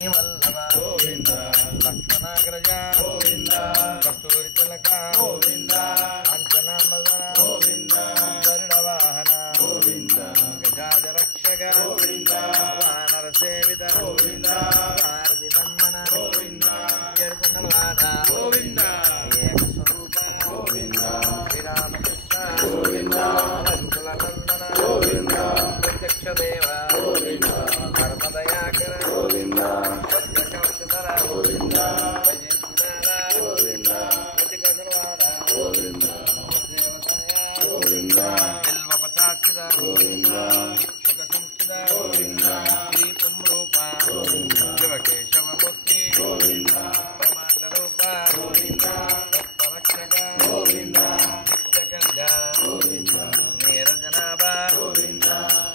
వల్లభ గోవింద లక్ష్మణాగ్రజ గోవింద కస్తూరి తిలక గోవింద కాంచనామదన గోవింద గరుడవాహన గోవింద గజాజరక్షక గోవింద వానర సేవిత గోవింద భారతి బంధన గోవింద ఏడుకొండలవాడ గోవింద ఏకస్వరూప గోవింద శ్రీరామకృష్ణ గోవింద రంగుల నందన గోవింద ప్రత్యక్ష దేవ గోవింద ధర్మదయాకర గోవింద భద్రకవచధర గోవింద భజేంద్ర గోవింద ప్రతికదలవాడ గోవింద దేవతయ గోవింద బిల్వపతాక్షిద గోవింద సుఖసంస్థిత గోవింద దీపం రూప గోవింద శివకేశవమూర్తి గోవింద బ్రహ్మాండ రూప గోవింద తత్పరక్షక గోవింద నిత్యకల్య గోవింద నీరజనాభ గోవింద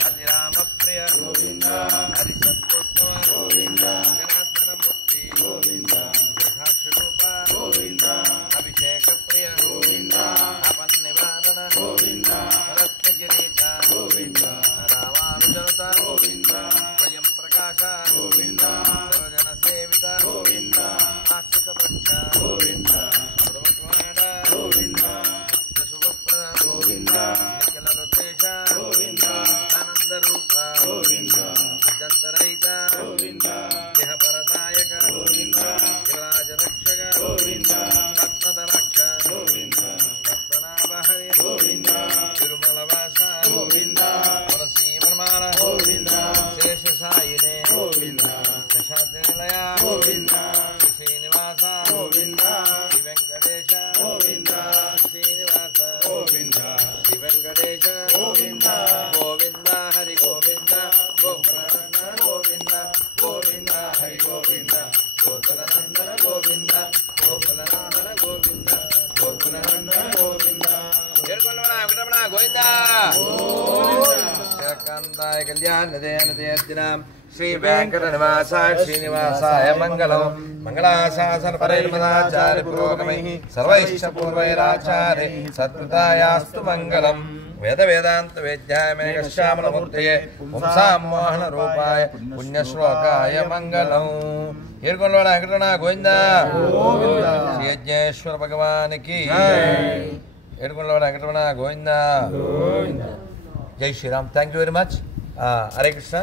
హరిరామప్రియ గోవింద హరిసత్వోత్తమ గోవింద జనార్దనమూర్తి గోవింద సాక్షిరూప గోవింద అభిషేక ప్రియ గోవింద అపన్నివారణ గోవింద రత్నగిరీట గోవింద రామానుజనత గోవింద స్వయం ప్రకాశ గోవింద సర్వజన సేవిత గోవింద ఆశ్రిత పక్ష గోవింద సర్వత్వాడ గోవింద శుభప్రద గోవింద నిఖిల లోకేశ గోవింద ఆనంద రూప గోవింద దంతరహిత గోవింద ఇహ పరదాయక గోవింద గిరిరాజ రక్షక గోవింద రత్నదలాక్ష గోవింద రత్నాభహరి గోవింద తిరుమల వాస గోవింద తులసీ వనమాల గోవింద శేషసాయినే గోవింద శశాద్రినిలయ గోవింద శ్రీనివాస గోవింద శ్రీ వెంకటేశ గోవింద శ్రీనివాస గోవింద శ్రీ వెంకటేశ గోవింద గోవింద హరి గోవింద గోకులనందన గోవింద గోవింద హరి గోవింద గోకులనందన గోవింద గోకులనందన గోవింద గోకులనందన గోవింద వెంకటరమణ గోవింద శ్రీకాంతాయ కళ్యాణదేనదేర్జనాం శ్రీ వెంకట నివాసాయ శ్రీనివాసాయ మంగళం మంగళాశాసన పరైర్మదాచార్య పురోగమై సర్వైష్టపూర్వైరాచార్య సత్కృతాయాస్తు మంగళం వేద వేదాంత వేద్యాయ శ్యామలమూర్తయే పుంసామోహన రూపాయ పుణ్యశ్లోకాయ మంగళం ఏడుకొండలవాడ వెంకటరమణ గోవింద శ్రీ యజ్ఞేశ్వర భగవానికి ఏడుకొండలవాడ వెంకటరమణ గోవింద జై Shriram. Thank you very much. హరే కృష్ణ.